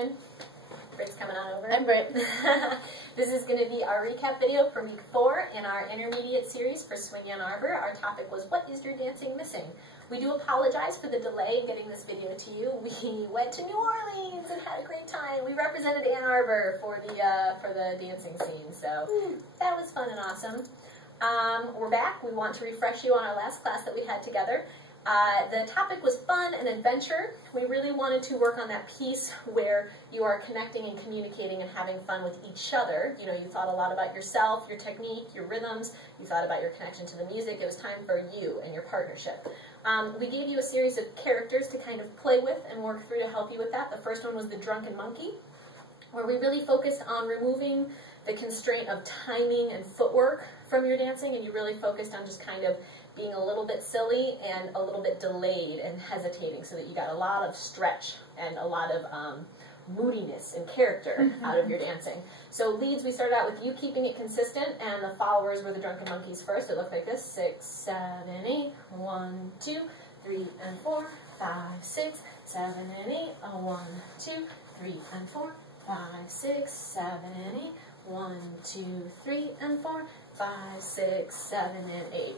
Erin. Britt's coming on over. I'm Britt. This is going to be our recap video for week 4 in our intermediate series for Swing Ann Arbor. Our topic was, what is your dancing missing? We do apologize for the delay in getting this video to you. We went to New Orleans and had a great time. We represented Ann Arbor for the dancing scene, so that was fun and awesome. We're back. We want to refresh you on our last class that we had together. The topic was fun and adventure. We really wanted to work on that piece where you are connecting and communicating and having fun with each other. You know, you thought a lot about yourself, your technique, your rhythms. You thought about your connection to the music. It was time for you and your partnership. We gave you a series of characters to kind of play with and work through to help you with that. The first one was the drunken monkey, where we really focused on removing the constraint of timing and footwork from your dancing, and you really focused on just kind of being a little bit silly and a little bit delayed and hesitating, so that you got a lot of stretch and a lot of moodiness and character out of your dancing. So leads, we started out with you keeping it consistent, and the followers were the drunken monkeys first. It looked like this: 6, 7, 8, 1, 2, 3, and 4, 5, 6, 7, and 8, 1, 2, 3, and 4, 5, 6, 7, and 8, 1, 2, 3, and 4, 5, 6, 7, and 8.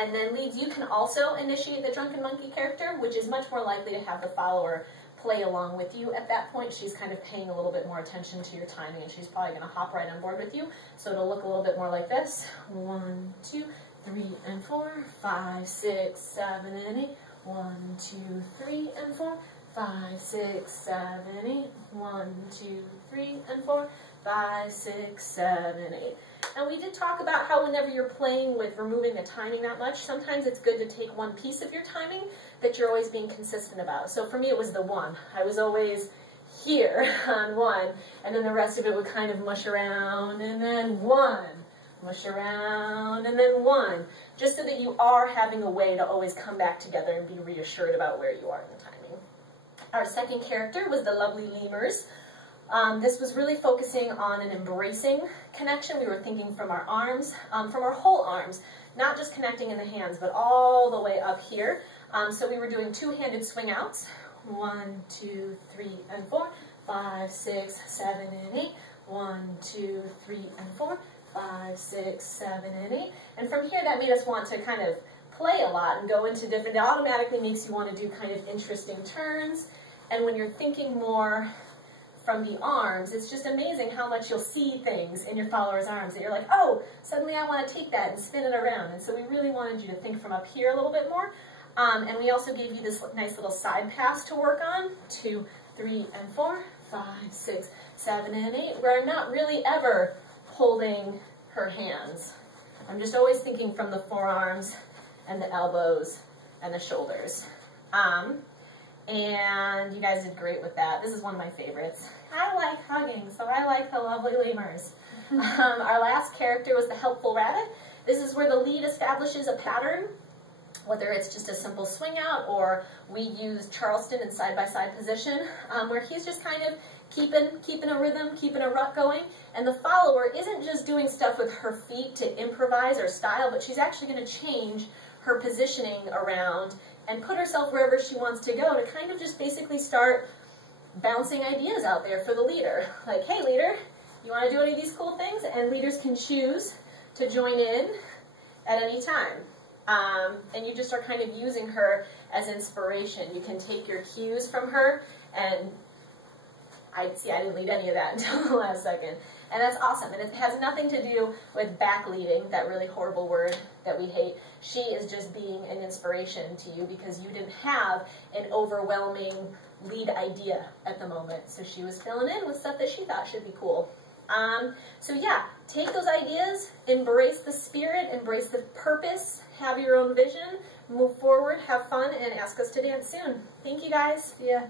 And then leads, you can also initiate the drunken monkey character, which is much more likely to have the follower play along with you at that point. She's kind of paying a little bit more attention to your timing, and she's probably going to hop right on board with you. So it'll look a little bit more like this: 1, 2, 3, and 4, 5, 6, 7, and 8, 1, 2, 3, and 4, 5, 6, 7, 8, 1, 2, 3, and 4, 5, 6, 7, 8. And we did talk about how whenever you're playing with removing the timing that much, sometimes it's good to take one piece of your timing that you're always being consistent about. So for me, it was the 1. I was always here on 1, and then the rest of it would kind of mush around, and then 1, mush around, and then 1, just so that you are having a way to always come back together and be reassured about where you are in the timing. Our second character was the lovely lemurs. This was really focusing on an embracing connection. We were thinking from our arms, from our whole arms, not just connecting in the hands, but all the way up here. So we were doing two-handed swing outs: 1, 2, 3, and 4, 5, 6, 7, and 8, 1, 2, 3, and 4, 5, 6, 7, and 8. And from here, that made us want to kind of play a lot and go into different, it automatically makes you want to do kind of interesting turns. And when you're thinking more from the arms, it's just amazing how much you'll see things in your follower's arms that you're like, oh, suddenly I want to take that and spin it around. And so we really wanted you to think from up here a little bit more. And we also gave you this nice little side pass to work on: 2, 3, and 4, 5, 6, 7, and 8, where I'm not really ever holding her hands. I'm just always thinking from the forearms and the elbows and the shoulders. And you guys did great with that. This is one of my favorites. I like hugging, so I like the lovely lemurs. Our last character was the helpful rabbit. This is where the lead establishes a pattern, whether it's just a simple swing out, or we use Charleston in side-by-side position, where he's just kind of keeping a rhythm, keeping a rut going. And the follower isn't just doing stuff with her feet to improvise or style, but she's actually going to change her positioning around and put herself wherever she wants to go, to kind of just basically start bouncing ideas out there for the leader. Like, hey leader, you want to do any of these cool things? And leaders can choose to join in at any time. And you just are kind of using her as inspiration. You can take your cues from her, and I didn't lead any of that until the last second. And that's awesome. And it has nothing to do with back leading, that really horrible word that we hate. She is just being an inspiration to you because you didn't have an overwhelming lead idea at the moment. So she was filling in with stuff that she thought should be cool. So yeah, take those ideas, embrace the spirit, embrace the purpose, have your own vision, move forward, have fun, and ask us to dance soon. Thank you guys. See ya.